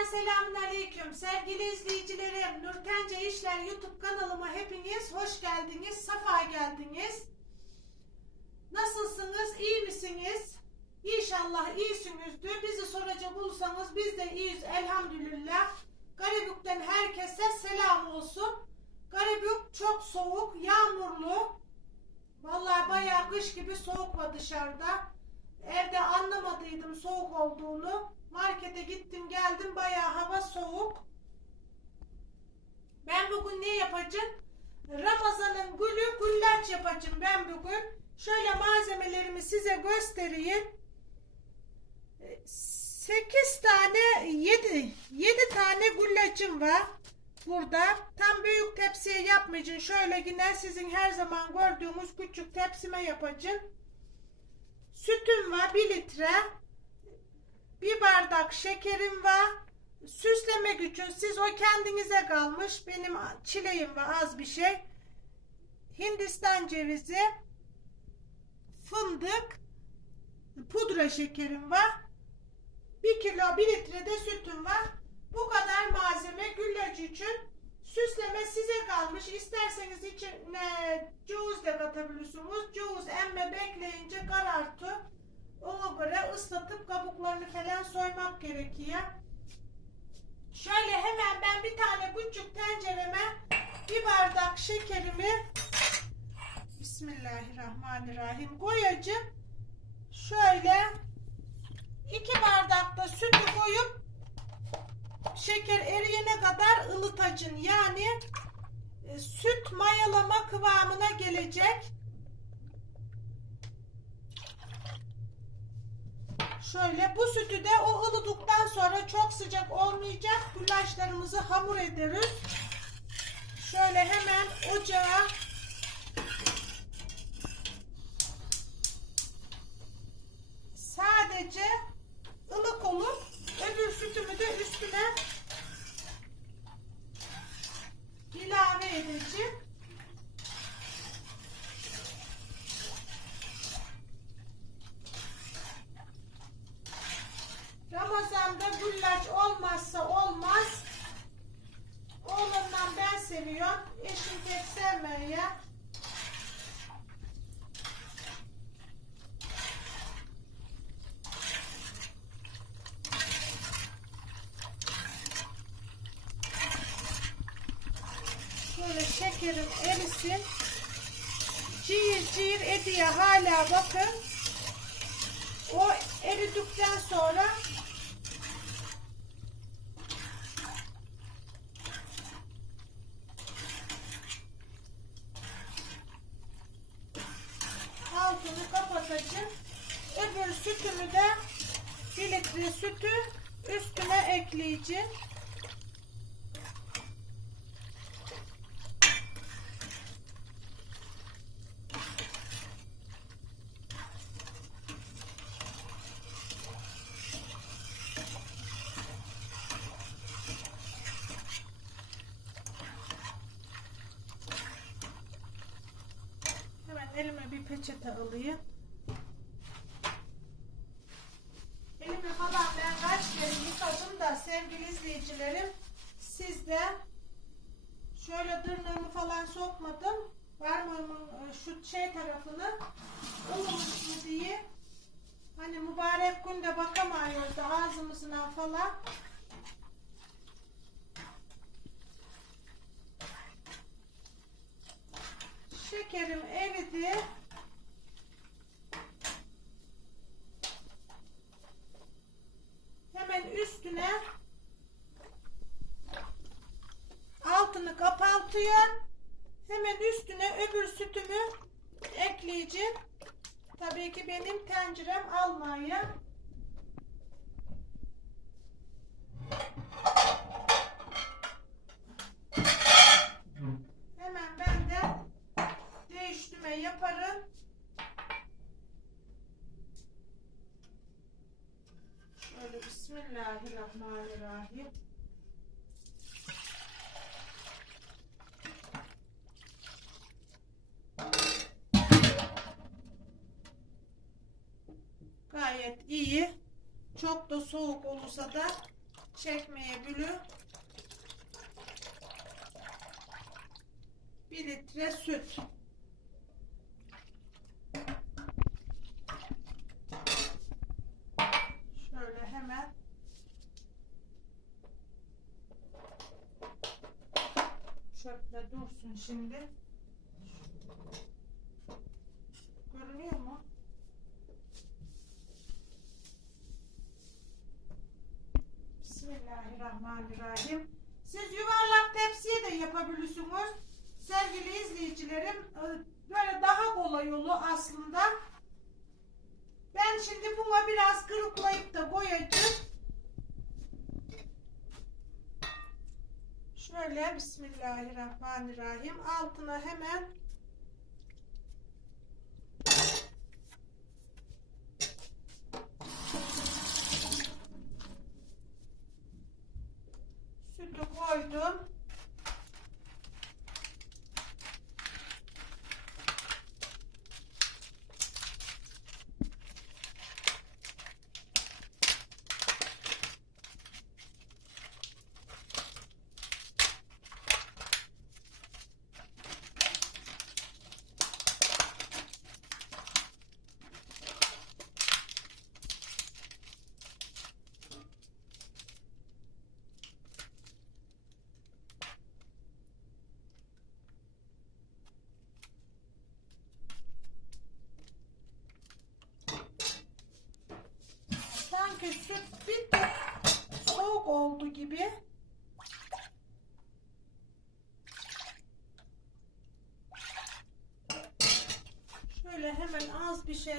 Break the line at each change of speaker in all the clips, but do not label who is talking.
Cümleten selamun aleyküm. Sevgili izleyicilerim, Nurtence İşler YouTube kanalıma hepiniz hoş geldiniz, safa geldiniz. Nasılsınız, iyi misiniz? İnşallah iyisinizdir. Bizi soracak olursanız biz de iyiyiz elhamdülillah. Garibük'ten herkese selam olsun. Garibük çok soğuk, yağmurlu. Vallahi bayağı kış gibi soğuk var dışarıda. Evde anlamadıydım soğuk olduğunu. Markete bayağı soğuk. Ben bugün ne yapacağım? Ramazan'ın gülü güllaç yapacağım ben bugün. Şöyle malzemelerimi size göstereyim. 8 tane 7 7 tane güllaçım var burada. Tam büyük tepsiye yapmayacağım. Şöyle yine sizin her zaman gördüğünüz küçük tepsime yapacağım. Sütüm var 1 litre. Bir bardak şekerim var. Süslemek için siz o kendinize kalmış. Benim çileğim var az bir şey. Hindistan cevizi, fındık, pudra şekerim var. Bir kilo bir litre de sütüm var. Bu kadar malzeme güllaç için. Süsleme size kalmış. İsterseniz içine ceviz de katabilirsiniz. Ceviz emme bekleyince karartı. Ona göre ıslatıp kabuklarını falan soymak gerekiyor. Bir tane küçük tencereme bir bardak şekerimi Bismillahirrahmanirrahim koyacağım. Şöyle iki bardak da sütü koyup şeker eriyene kadar ılıtacağım. Yani e, süt mayalama kıvamına gelecek. Şöyle bu sütü de o ılıdıktan sonra çok sıcak olmayacak. Güllaçlarımızı hamur ederiz. Şöyle hemen ocağa sadece sütümü de bir litre sütü üstüne ekleyeceğim. Hemen elime bir peçete alayım. Elimi falan ben kaç kere yıkadım da sevgili izleyicilerim siz de şöyle tırnağımı falan sokmadım. Parmağımın e, şu şey tarafını mu diye hani mübarek günde bakamıyoruz da ağzımızdan falan Şekerim eridi. Hemen üstüne altını kapatıyorum. Hemen üstüne öbür sütümü ekleyeceğim. Tabii ki benim tencerem almaya. Hemen ben de değiştirme yaparım. Şöyle Bismillahirrahmanirrahim. Gayet iyi. Çok da soğuk olursa da çekmeye gülü. 1 litre süt. Şöyle hemen çöple dursun şimdi. Görünüyor mu? Bismillahirrahmanirrahim. Siz yuvarlak tepsiye de yapabilirsiniz. Sevgili izleyicilerim, e, böyle daha kolay yolu aslında. Ben şimdi buna biraz kırıklayıp da boyayacağım. Şöyle Bismillahirrahmanirrahim. Altına hemen sütü koydum. Sanki süt bir tık soğuk oldu gibi. Şöyle hemen az bir şey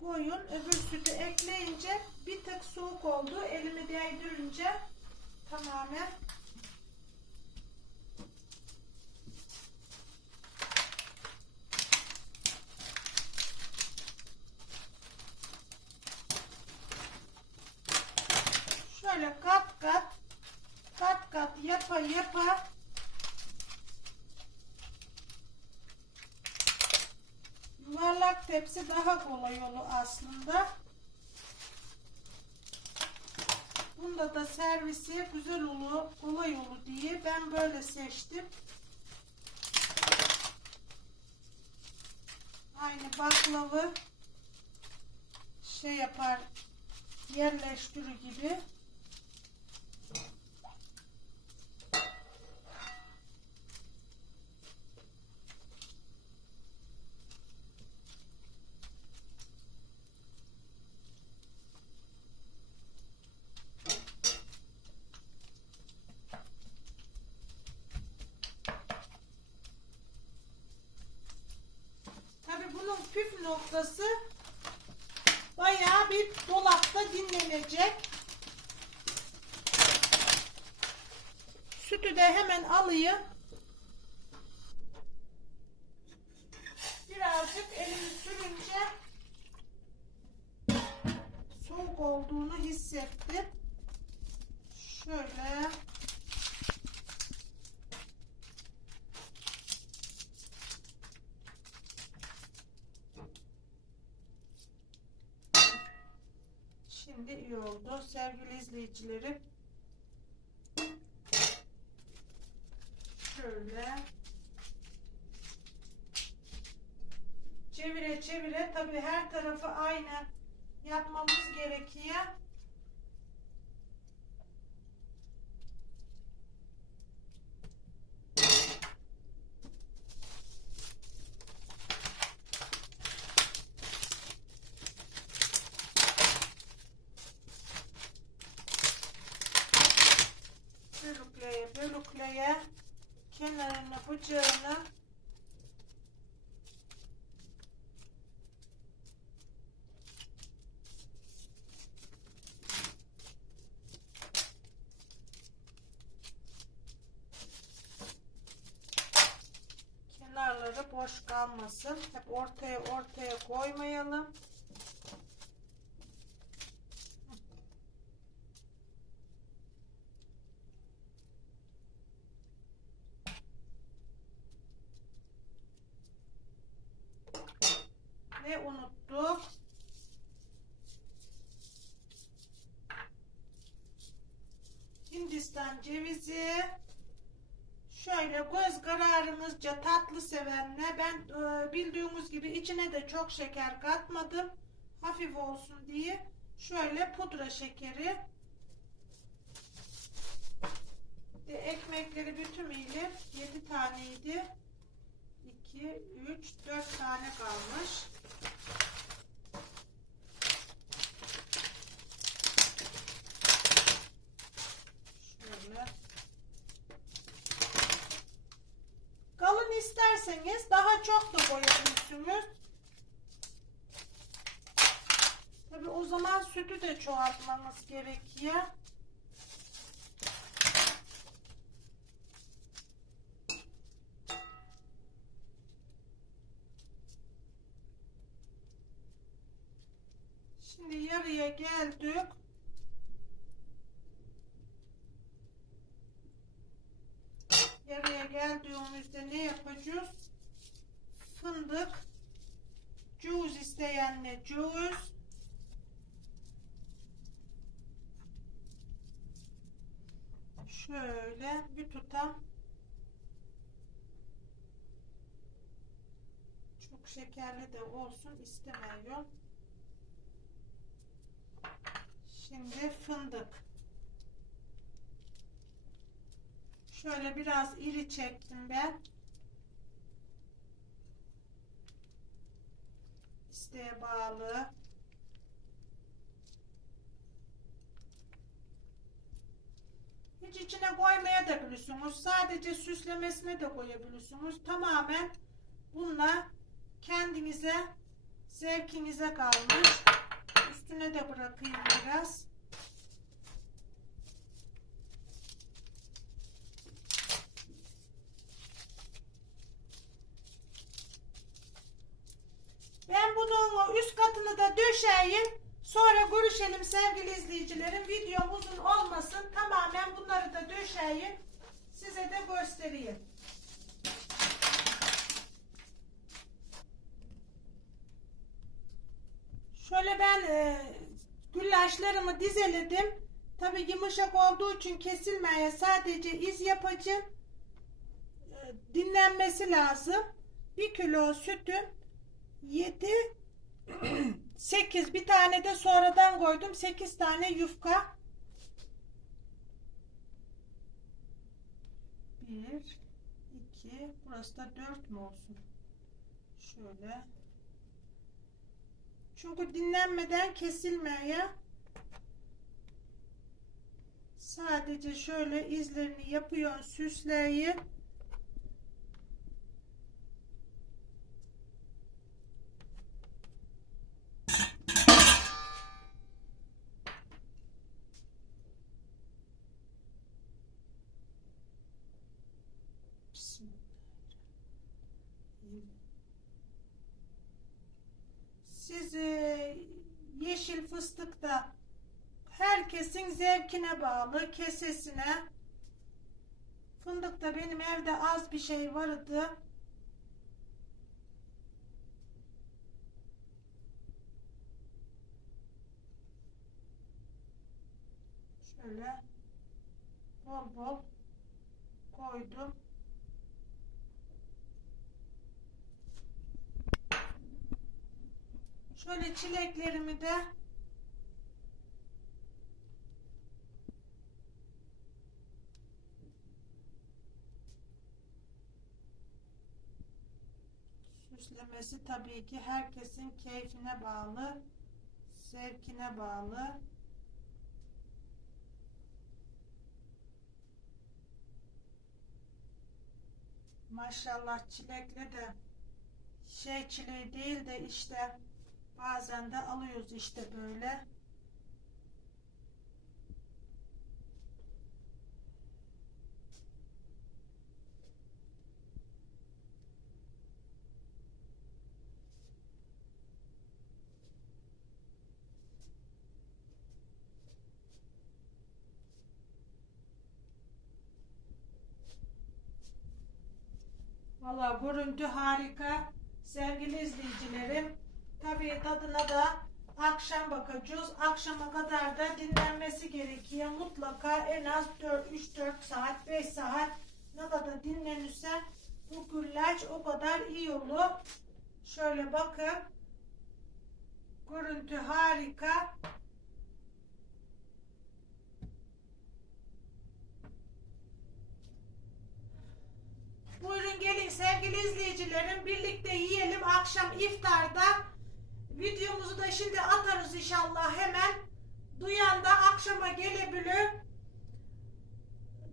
koyun. Öbür sütü ekleyince bir soğuk oldu. Elimi değdirince tamamen şöyle kat kat kat kat yapa yapa yuvarlak tepsi daha kolay yolu aslında. Bunda da servisi güzel olur, kolay olur diye ben böyle seçtim. Aynı baklavı şey yapar yerleştirir gibi. Tabi bunun noktası bayağı bir dolapta dinlenecek. Sütü de hemen alayım. Birazcık elimi sürünce soğuk olduğunu hissettim. Şöyle Şimdi iyi oldu. Sevgili izleyicilerim. Şöyle. Çevire çevire. Tabi her tarafı aynı yapmamız gerekiyor. Kenarları boş kalmasın. Hep ortaya ortaya koymayalım. Ve unuttuk. Hindistan cevizi. Şöyle göz kararınızca sevenle ben e, bildiğiniz gibi içine de çok şeker katmadım. Hafif olsun diye. Şöyle pudra şekeri. De ekmekleri bütünüyle 7 taneydi. 2, 3, 4 tane kalmış. Şöyle. Kalın isterseniz daha çok da koyabilirsiniz. Tabi o zaman sütü de çoğaltmanız gerekiyor. Şimdi yarıya geldik. Yarıya geldiğimizde ne yapacağız? Fındık, cüz isteyenle cüz, şöyle bir tutam çok şekerli de olsun istemiyorum. Şimdi fındık. Şöyle biraz iri çektim ben. İsteğe bağlı. Hiç içine koymaya da bilirsiniz. Sadece süslemesine de koyabilirsiniz. Tamamen bununla kendinize zevkinize kalmış. Üstüne de bırakayım biraz. Ben bunun katını da döşeyim. Sonra görüşelim sevgili izleyicilerim. Videom uzun olmasın. Tamamen bunları da döşeyim. Size de göstereyim. Şöyle ben e, güllaçlarımı dizeledim. Tabi yumuşak olduğu için kesilmeye sadece iz yapacağım. E, dinlenmesi lazım. Bir kilo sütüm 7 8 bir tane de sonradan koydum. 8 tane yufka. 1 2 burası da 4 mü olsun? Şöyle. Çünkü dinlenmeden kesilmeye sadece şöyle izlerini yapıyorsun süsleyi Siz e, yeşil fıstık da herkesin zevkine bağlı, kesesine. Fındık da benim evde az bir şey vardı. Şöyle bol bol koydum. Şöyle çileklerimi de süslemesi tabii ki herkesin keyfine bağlı, zevkine bağlı. Maşallah çilekle de şey çileği değil de işte bazen de alıyoruz işte böyle. Valla görüntü harika. Sevgili izleyicilerim. Tabii tadına da Akşam bakacağız. Akşama kadar da dinlenmesi gerekiyor. Mutlaka en az 3-4 saat, 5 saat ne kadar dinlenirse bu güllaç o kadar iyi olur. Şöyle bakın. Görüntü harika. İzleyicilerim birlikte yiyelim akşam iftarda. Videomuzu da şimdi atarız inşallah hemen. Duyan da akşama gelebilir.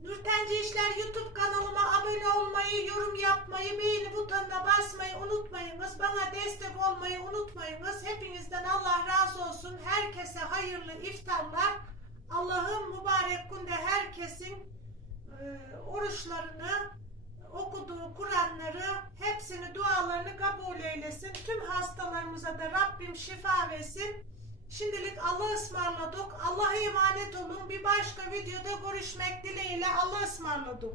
Nurtenci İşler YouTube kanalıma abone olmayı, yorum yapmayı, beğeni butonuna basmayı unutmayınız. Bana destek olmayı unutmayınız. Hepinizden Allah razı olsun. Herkese hayırlı iftarlar. Allah'ın mübarek günde herkesin e, oruçlarını, okuduğu Kur'anları, hepsini dualarını kabul eylesin. Tüm hastalarımıza da Rabbim şifa versin. Şimdilik Allah'a ısmarladık. Allah'a emanet olun. Bir başka videoda görüşmek dileğiyle Allah'a ısmarladık.